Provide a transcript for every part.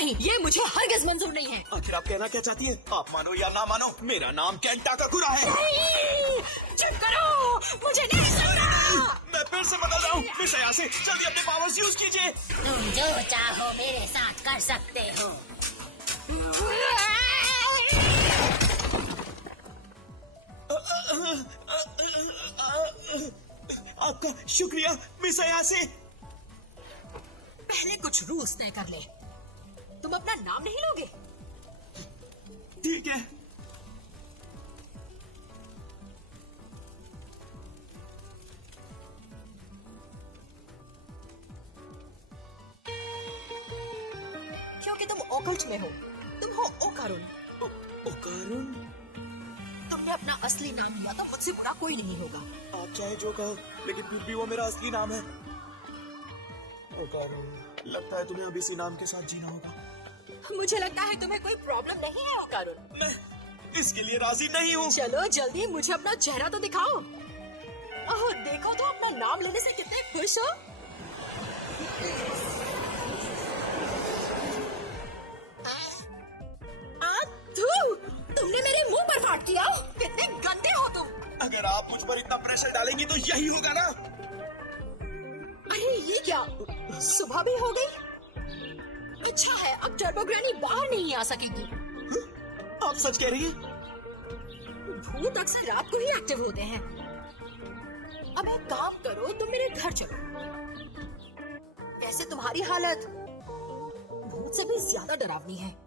नहीं, ये मुझे हरगिज़ मंजूर नहीं है। आखिर आप कहना क्या चाहती है? आप मानो या ना मानो, मेरा नाम केंट टाकाकुरा है। चुप करो, मुझे नहीं सुनना। मैं फिर से बदल रहा हूँ। मिस अयासे, जल्दी अपने पावर्स यूज कीजिए। तुम जो चाहो मेरे साथ कर सकते हो। आपका शुक्रिया मिस अयासे। पहले कुछ रूल्स तय कर ले। तुम अपना नाम नहीं लोगे? ठीक है। क्योंकि तुम ओकल्ट में हो। तुम हो ओकारुन। ओकारुन? तुमने अपना असली नाम लिया तो मुझसे बुरा कोई नहीं होगा। आप चाहे जो कहो, लेकिन फिर भी वो मेरा असली नाम है। ओकारुन, लगता है तुम्हें अब इसी नाम के साथ जीना होगा। मुझे लगता है तुम्हें कोई प्रॉब्लम नहीं है ओकारुन। मैं इसके लिए राजी नहीं हूँ। चलो जल्दी मुझे अपना चेहरा तो दिखाओ। ओह देखो तो अपना नाम लेने से कितने खुश हो। तुमने मेरे मुंह पर फाड़ किया। कितने गंदे हो तुम। अगर आप मुझ पर इतना प्रेशर डालेंगी तो यही होगा ना। अरे ये क्या, सुबह भी हो गई। अच्छा है अब टर्बो ग्रैनी बाहर नहीं आ सकेगी। आप सच कह रही हैं? भूत अक्सर रात को ही एक्टिव होते हैं। अब एक काम करो, तुम मेरे घर चलो। वैसे तुम्हारी हालत भूत से भी ज्यादा डरावनी है।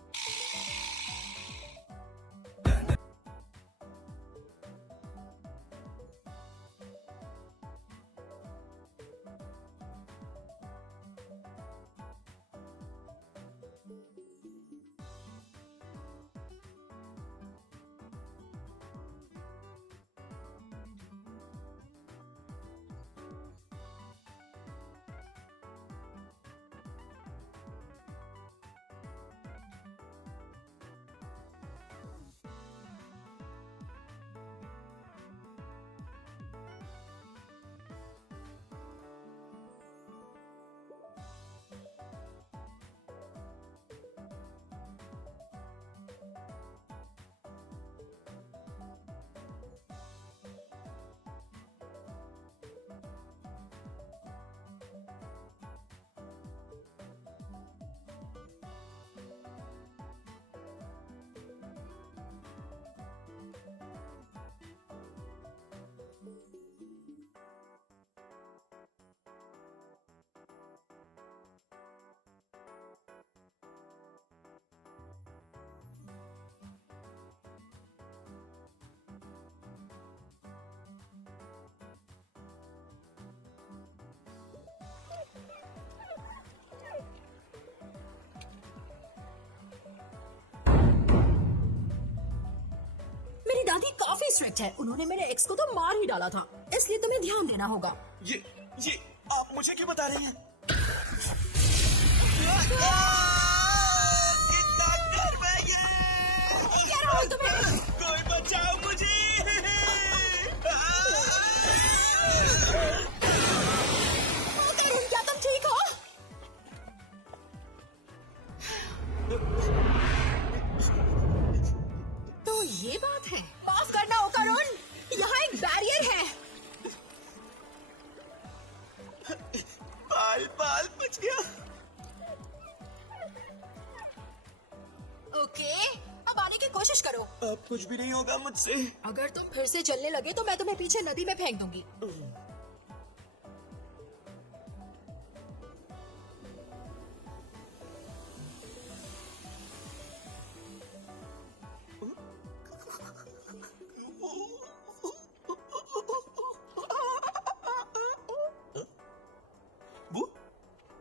मेरी दादी काफी स्ट्रिक्ट है। उन्होंने मेरे एक्स को तो मार ही डाला था, इसलिए तुम्हें ध्यान देना होगा। ये आप मुझे क्यों बता रही हैं? कितना गर्व है ये! क्या रहा तुम्हें? कोई बचाओ मुझे! ओकारुन, क्या तुम ठीक हो? तो ये बात है। माफ करना ओकारुन, यहाँ एक बैरियर है। बाल बच गया। ओके, अब आने की कोशिश करो। अब कुछ भी नहीं होगा मुझसे। अगर तुम फिर से चलने लगे तो मैं तुम्हें पीछे नदी में फेंक दूंगी।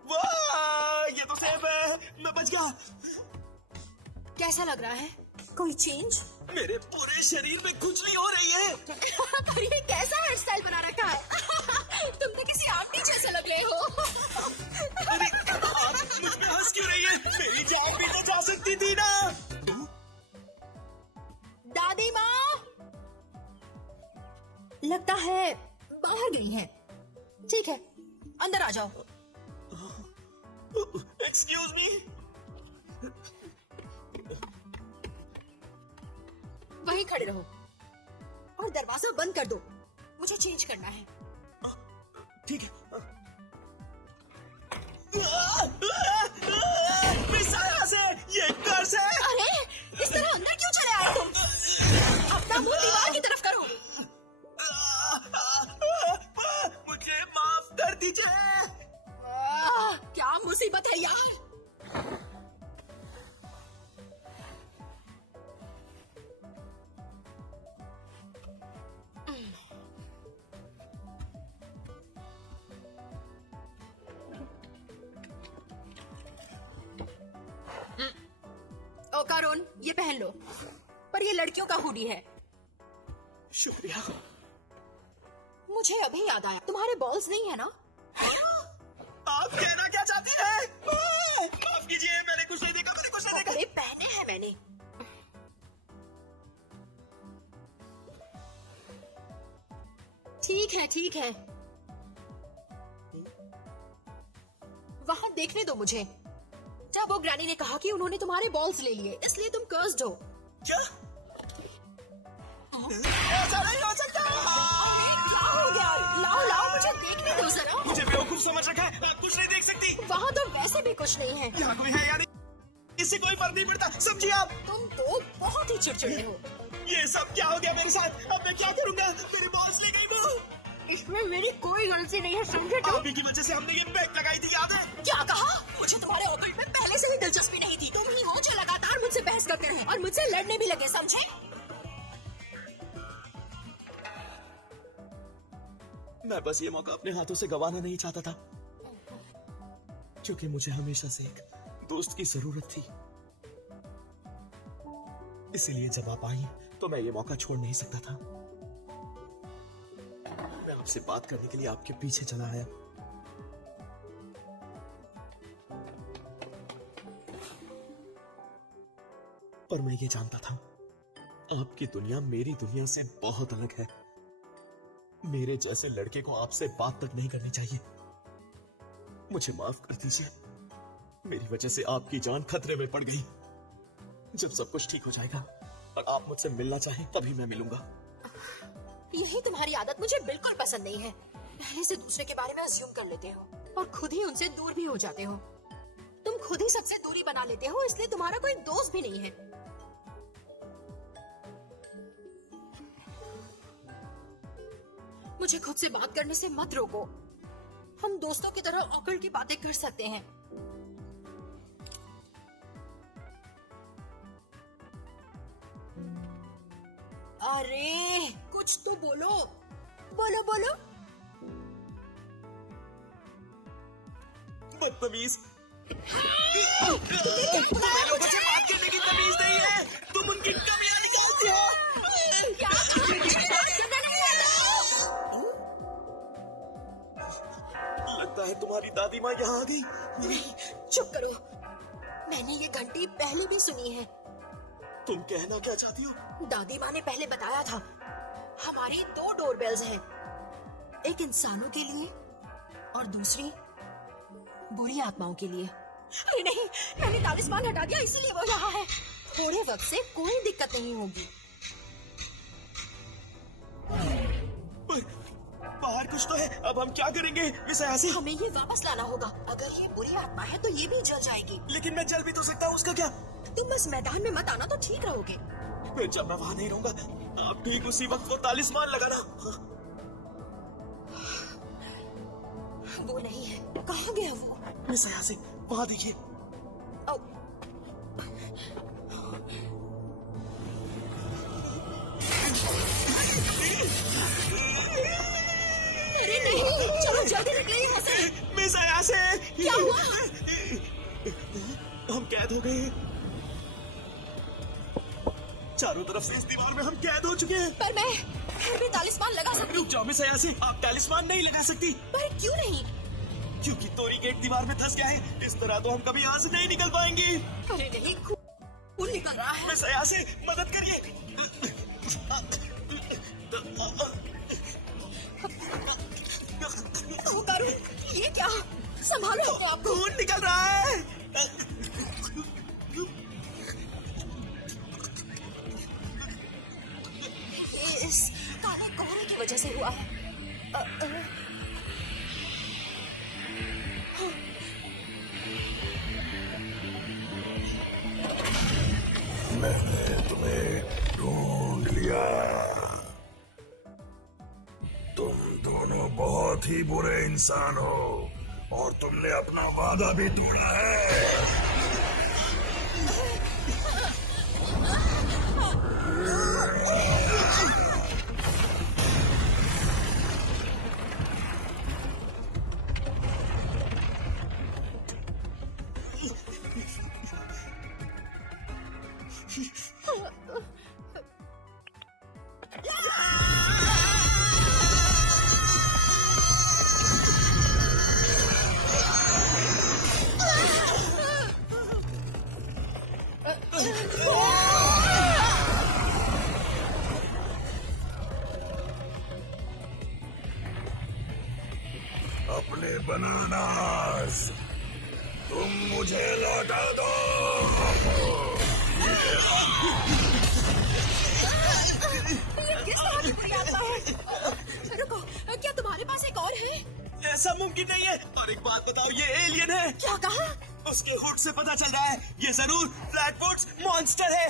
वाह, ये तो सेफ है। मैं बच गया। कैसा लग रहा है? कोई चेंज? मेरे पूरे शरीर में खुजली हो रही है। पर ये कैसा हेयर स्टाइल बना रखा है? तुम तो किसी आंटी जैसे लग रहे हो। अरे आप मुझ पे हंस क्यों रही है? मेरी जान भी तो जा सकती थी ना। दादी माँ लगता है बाहर गई है। ठीक है, अंदर आ जाओ। Excuse me. वहीं खड़े रहो और दरवाजा बंद कर दो, मुझे चेंज करना है। ठीक है। मिसाइल से ये घर से। अरे इस तरह अंदर क्यों चले आए तुम? अपना मुंह दीवार की तरफ करो। मुझे माफ कर दीजिए। क्या मुसीबत है यार। ओ कारून, ये पहन लो, पर ये लड़कियों का हुडी है। शुक्रिया। मुझे अभी याद आया, तुम्हारे बॉल्स नहीं है ना? आप कहना क्या चाहती हैं? माफ कीजिए, मैंने कुछ नहीं देखा, मैंने कुछ नहीं देखा। कपड़े पहने हैं मैंने। ठीक है ठीक है, वहां देखने दो मुझे। जब वो ग्रैनी ने कहा कि उन्होंने तुम्हारे बॉल्स ले लिए, इसलिए तुम कर्स्ड हो। क्या? ऐसा नहीं हो सकता। क्या हो गया? लाओ लाओ, मुझे देखने दो जरा। मुझे बेवकूफ समझ रखा है, आप कुछ नहीं देख सकती। वहाँ तो वैसे भी कुछ नहीं है। यहाँ कोई है या नहीं, इससे कोई फर्क नहीं पड़ता, समझिए आप। तुम तो बहुत ही चिड़चिड़े हो। ये सब क्या हो गया मेरे साथ? अब मैं क्या करूँगा? मेरे बॉस ले गई वो। इसमें मेरी कोई गलती नहीं है, समझे तुम? आप ही की वजह से हमने ये बैग लगाई थी, याद है? क्या कहा? मुझे तुम्हारे ऑकल्ट में पहले से ही दिलचस्पी नहीं थी। तुम ही हो जो लगातार मुझसे बहस करते रहे और मुझसे लड़ने भी लगे, समझे? मैं बस ये मौका अपने हाथों से गंवाना नहीं चाहता था, क्योंकि मुझे हमेशा से एक दोस्त की जरूरत थी। इसीलिए जब आप आई तो मैं ये मौका छोड़ नहीं सकता था। मैं आपसे बात करने के लिए आपके पीछे चला आया। पर मैं ये जानता था, आपकी दुनिया मेरी दुनिया से बहुत अलग है। मेरे जैसे लड़के को आपसे बात तक नहीं करनी चाहिए। मुझे माफ कर दीजिए, मेरी वजह से आपकी जान खतरे में पड़ गई। जब सब कुछ ठीक हो जाएगा और आप मुझसे मिलना चाहें तभी मैं मिलूंगा। यही तुम्हारी आदत मुझे बिल्कुल पसंद नहीं है। पहले से दूसरे के बारे में अज्यूम कर लेते हो और खुद ही उनसे दूर भी हो जाते हो। तुम खुद ही सबसे दूरी बना लेते हो, इसलिए तुम्हारा कोई दोस्त भी नहीं है। मुझे खुद से बात करने से मत रोको। हम दोस्तों की तरह ऑकल्ट की बातें कर सकते हैं। अरे कुछ तो बोलो, बोलो बोलो। बदतमीज। तुम्हें लोगों से बात करने की तमीज नहीं है। तुम उनकी कमियां निकालते हो। क्या बात करना नहीं आता? लगता है तुम्हारी दादी माँ यहाँ आ गई। नहीं, चुप करो। मैंने ये घंटी पहले भी सुनी है। तुम कहना क्या चाहती हो? दादी माँ ने पहले बताया था, हमारी 2 डोरबेल्स हैं, एक इंसानों के लिए और दूसरी बुरी आत्माओं के लिए। अरे नहीं, मैंने तालिस्मान हटा दिया, इसीलिए वो यहाँ है। थोड़े वक्त से कोई दिक्कत नहीं होगी। पर बाहर कुछ तो है, अब हम क्या करेंगे? मिस अयासी, हमें ये वापस लाना होगा। अगर ये बुरी आत्मा है तो ये भी जल जाएगी। लेकिन मैं चल भी तो सकता हूँ, उसका क्या? तुम बस मैदान में मत आना तो ठीक रहोगे। फिर जब मैं वहां नहीं रहूंगा, आप ठीक उसी वक्त वो तालिस्मान लगाना। वो नहीं है, कहाँ गया वो? मिस अयासी, वहां देखिए। ओ, अरे नहीं, चलो जल्दी निकले यहाँ से। मिस अयासी, क्या हुआ? हम कैद हो गए। चारों तरफ से इस दीवार में हम कैद हो चुके हैं। पर मैं फिर भी तालिस्मान लगा सकती रुक जाओ मिस अयासी, आप तालिस्मान नहीं लगा सकती, हूँ। पर क्यों नहीं? क्योंकि तोरी गेट दीवार में धंस गया है। इस तरह तो हम कभी यहाँ से नहीं निकल पाएंगे। अरे नहीं, खून निकल रहा है। मिस अयासी, मदद करिए। ओ करुण, ये क्या? संभालो अपने आप को। खून निकल रहा है। बहुत ही बुरे इंसान हो और तुमने अपना वादा भी तोड़ा है। अपने बनानास तुम मुझे लौटा दो। किस तरह की बुरी आत्मा हो? रुको, क्या तुम्हारे पास एक और है? ऐसा मुमकिन नहीं है। और एक बात बताओ, ये एलियन है। क्या कहा? उसकी हुड से पता चल रहा है ये जरूर फ्लैटफुट्स मॉन्स्टर है।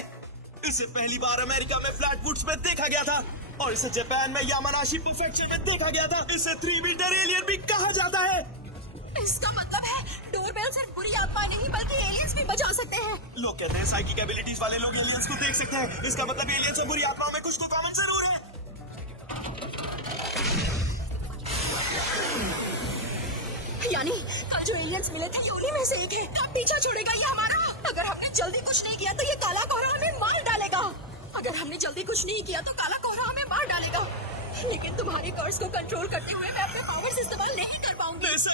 इसे पहली बार अमेरिका में फ्लैटफुट्स में देखा गया था और इसे जापान में यामानाशी प्रीफेक्चर में देखा गया था। इसे 3 मीटर एलियन भी कहा जाता है। इसका मतलब है डोरबेल सिर्फ बुरी आत्मा नहीं बल्कि एलियंस भी बचा सकते हैं। लोग कहते हैं साइकिक एबिलिटीज वाले लोग एलियंस को देख सकते हैं। इसका मतलब एलियंस और बुरी आत्माओं में कुछ तो कॉमन जरूर है। यानी कल जो एलियंस मिले थे ये उन्हीं में से एक है। अब पीछा छोड़ेगा ये हमारा। अगर हमने जल्दी कुछ नहीं किया तो ये काला कोहरा हमें मार डालेगा। अगर हमने जल्दी कुछ नहीं किया तो काला कोहरा हमें मार डालेगा। लेकिन तुम्हारे कर्स को कंट्रोल करते हुए मैं अपने पावर्स इस्तेमाल नहीं कर पाऊंगी। ऐसे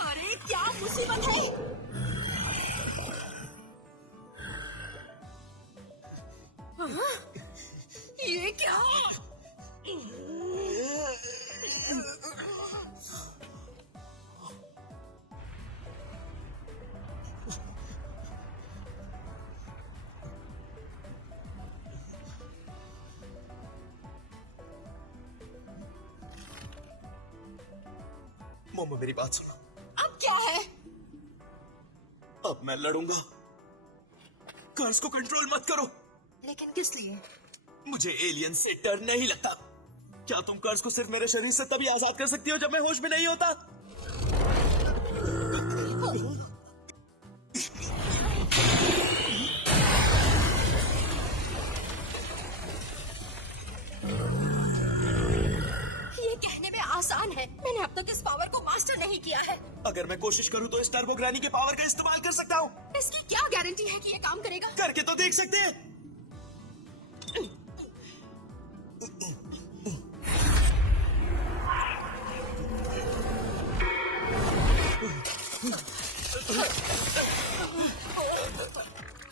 अरे क्या मुसीबत है। हाँ? ये क्या? मोमो मेरी बात सुनो। अब क्या है? अब मैं लड़ूंगा। कर्स को कंट्रोल मत करो। लेकिन किस लिए? मुझे एलियन से डर नहीं लगता। क्या तुम कर्स को सिर्फ मेरे शरीर से तभी आजाद कर सकती हो जब मैं होश में नहीं होता? ये कहने में आसान है। मैंने अब तक इस पावर को मास्टर नहीं किया है। अगर मैं कोशिश करूं तो इस टर्बो ग्रैनी के पावर का इस्तेमाल कर सकता हूं। इसकी क्या गारंटी है कि ये काम करेगा? करके तो देख सकते हैं।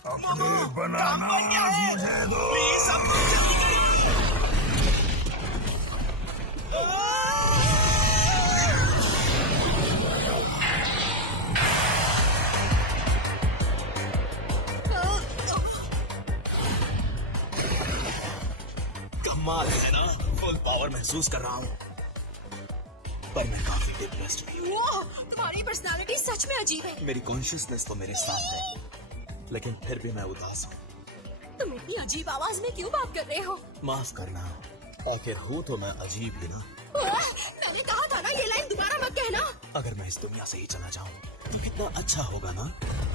अपने बनानास मुझे दो। प्लीज अब तुम जल्दी करिए। कमाल है ना, फुल पावर महसूस कर रहा हूँ पर मैं काफी डिप्रेस्ड भी हूँ। वो तुम्हारी पर्सनालिटी सच में अजीब है। मेरी कॉन्शियसनेस तो मेरे साथ है लेकिन फिर भी मैं उदास हूँ। तुम इतनी अजीब आवाज में क्यों बात कर रहे हो? माफ करना, आखिर हूँ तो मैं अजीब ही ना। मैंने कहा था ना ये लाइन दोबारा मत कहना। अगर मैं इस दुनिया से ही चला जाऊँ तो कितना अच्छा होगा ना।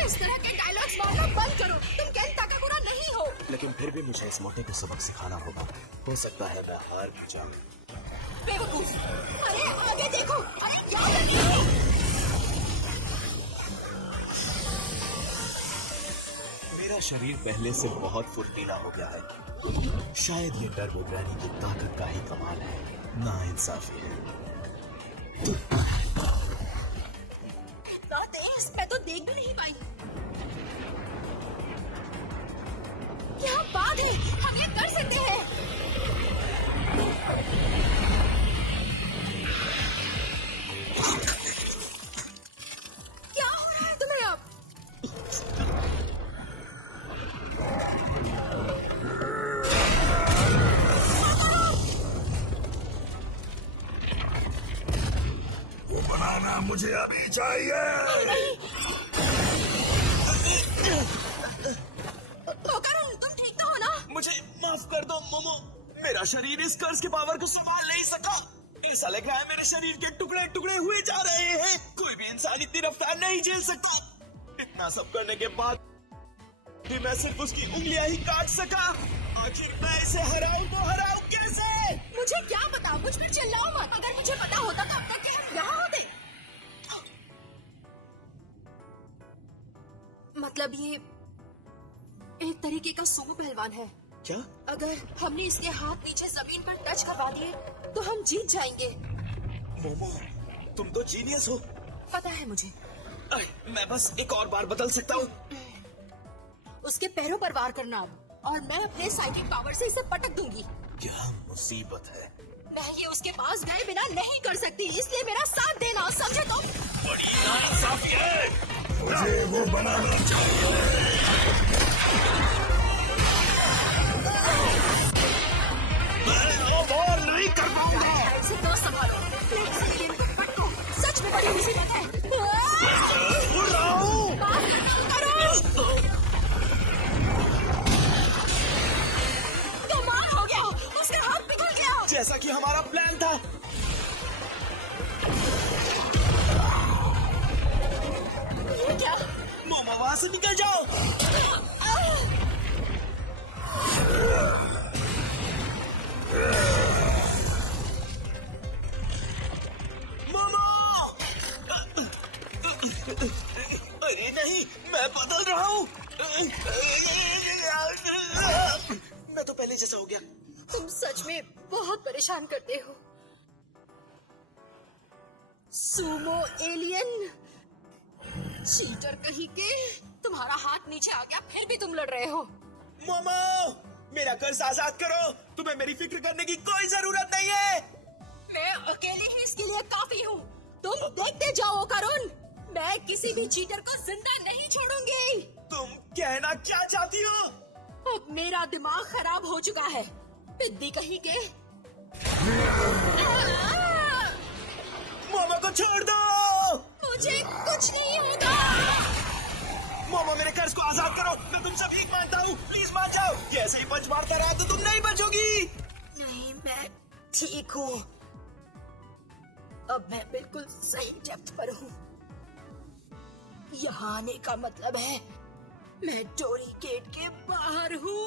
इस तरह के डायलॉग्स मारना बंद करो। तुम केन ताकाकुरा नहीं हो। लेकिन फिर भी मुझे इस मोटे को सबक सिखाना होगा। हो सकता है मैं हार भी जाऊँ। बेवकूफ। अरे आगे देखो। अरे क्या कर रहे हो? मेरा शरीर पहले से बहुत फुर्तीला हो गया है। शायद ये टर्बो ग्रैनी की ताकत का ही कमाल है। नाइंसाफी है। इतना तेज मैं तो देख भी नहीं पाई। क्या बात है, हम ये कर सकते हैं। क्या हो रहा है तुम्हें अब? वो बनाना मुझे मुझे अभी चाहिए। करुण, तुम ठीक तो हो ना? मुझे माफ कर दो मोमो, मेरा शरीर इस कर्ज के पावर को संभाल नहीं सका। ऐसा लग रहा है मेरे शरीर के टुकड़े टुकड़े हुए जा रहे हैं। कोई भी इंसान इतनी रफ्तार नहीं झेल सकता। इतना सब करने के बाद भी मैं सिर्फ उसकी उंगलियां ही काट सका। आखिर मैं इसे हराऊं तो हराऊं कैसे? मुझे क्या पता, मुझ पर चिल्लाओ मत। अगर मुझे पता होता तो अब तक के हम यहाँ होते। मतलब ये एक तरीके का सुमो पहलवान है। क्या? अगर हमने इसके हाथ नीचे जमीन पर टच करवा दिए तो हम जीत जाएंगे। मोमो, तुम तो जीनियस हो। पता है मुझे। मैं बस एक और बार बदल सकता हूँ। उसके पैरों पर वार करना और मैं अपने साइकिल पावर से इसे पटक दूंगी। क्या मुसीबत है। मैं ये उसके पास गए बिना नहीं कर सकती, इसलिए मेरा साथ देना, समझे तुम? बड़ी नाइंसाफी है। मुझे वो बनाना चाहिए। मैं अब और नहीं कर पाऊंगा। साइड से तो संभालो। प्लीज, इनको पटको। सच में बड़ी मुसीबत है। उड़ रहा हूँ। माफ करना, करो। कमाल हो गया, उसका हाथ पिघल गया। जैसा कि हमारा प्लान था। ये क्या? मोमो, वहां से निकल जाओ। मोमो! अरे नहीं, मैं बदल रहा हूँ। मैं तो पहले जैसा हो गया। तुम सच में बहुत परेशान करते हो। सुमो एलियन, चीटर कहीं के। तुम्हारा हाथ नीचे आ गया, फिर भी तुम लड़ रहे हो। मोमो, मेरा कर्ज आजाद करो। तुम्हें मेरी फिक्र करने की कोई जरूरत नहीं है। मैं अकेले ही इसके लिए काफी हूँ। तुम देखते जाओ करुण, मैं किसी भी चीटर को जिंदा नहीं छोड़ूंगी। तुम कहना क्या चाहती हो? अब मेरा दिमाग खराब हो चुका है। पिद्दी कहीं के। मोमो को छोड़ दो। मुझे कुछ नहीं होगा। मोमो, मेरे कर्ज को आजाद करो। मैं तुमसे भीख मांगता हूँ, प्लीज मान जाओ। ये ऐसे ही पंच मारता रहा तो तुम नहीं बचोगी। नहीं, मैं ठीक हूँ। अब मैं बिल्कुल सही डेप्थ पर हूँ। यहाँ आने का मतलब है मैं टोरी गेट के बाहर हूँ।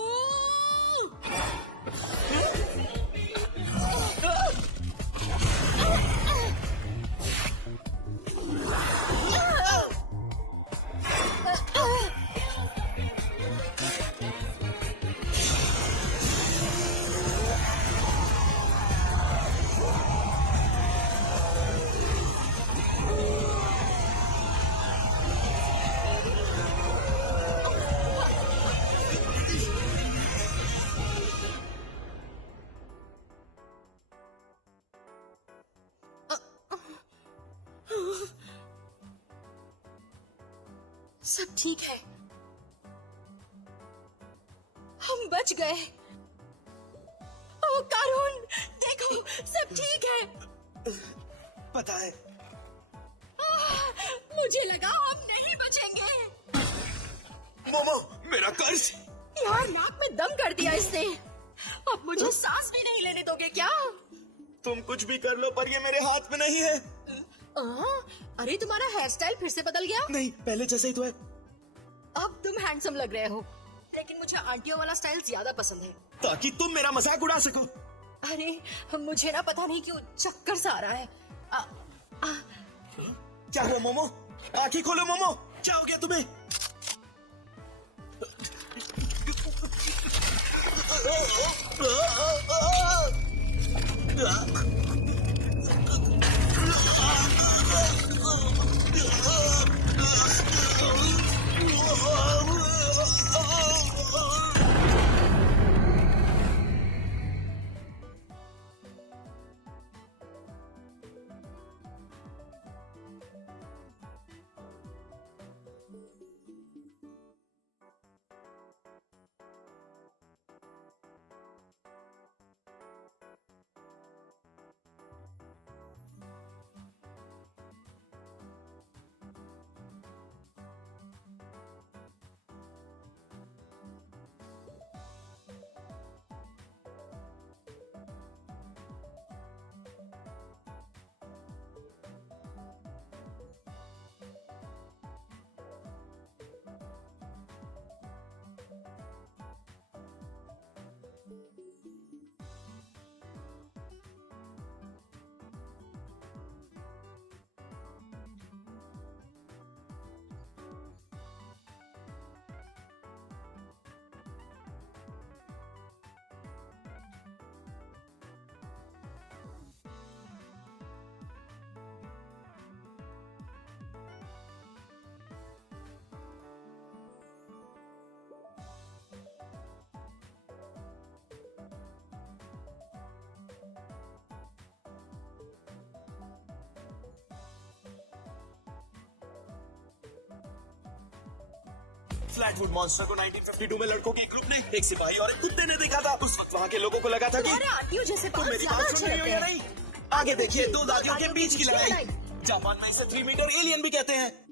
सब ठीक है, हम बच गए। ओ करुण, देखो सब ठीक है। पता है, मुझे लगा हम नहीं बचेंगे। मोमो, मेरा कर्ज। यार, नाक में दम कर दिया इसने। अब मुझे सांस भी नहीं लेने दोगे क्या? तुम कुछ भी कर लो, पर ये मेरे हाथ में नहीं है। अरे, तुम्हारा हेयर स्टाइल फिर से बदल गया। नहीं, पहले जैसे ही तो है। अब तुम हैंडसम लग रहे हो, लेकिन मुझे आंटियों वाला स्टाइल ज्यादा पसंद है। ताकि तुम मेरा मजाक उड़ा सको। अरे, मुझे ना पता नहीं क्यों चक्कर सा आ रहा है। क्या हुआ मोमो? आंखें खोलो मोमो, क्या हो गया तुम्हें? फ्लैटवुड मॉन्स्टर को 1952 में लड़कों के एक ग्रुप ने, एक सिपाही और एक कुत्ते ने देखा था। उस वक्त वहाँ के लोगों को लगा था कि तुम्हारे आंटियों जैसे तो बाल मेरी ज्यादा बात अच्छे सुन रही हो लगते या हैं। नहीं? आगे देखिए, दो दादियों के बीच की लड़ाई। जापान में इसे 3 मीटर एलियन भी कहते हैं।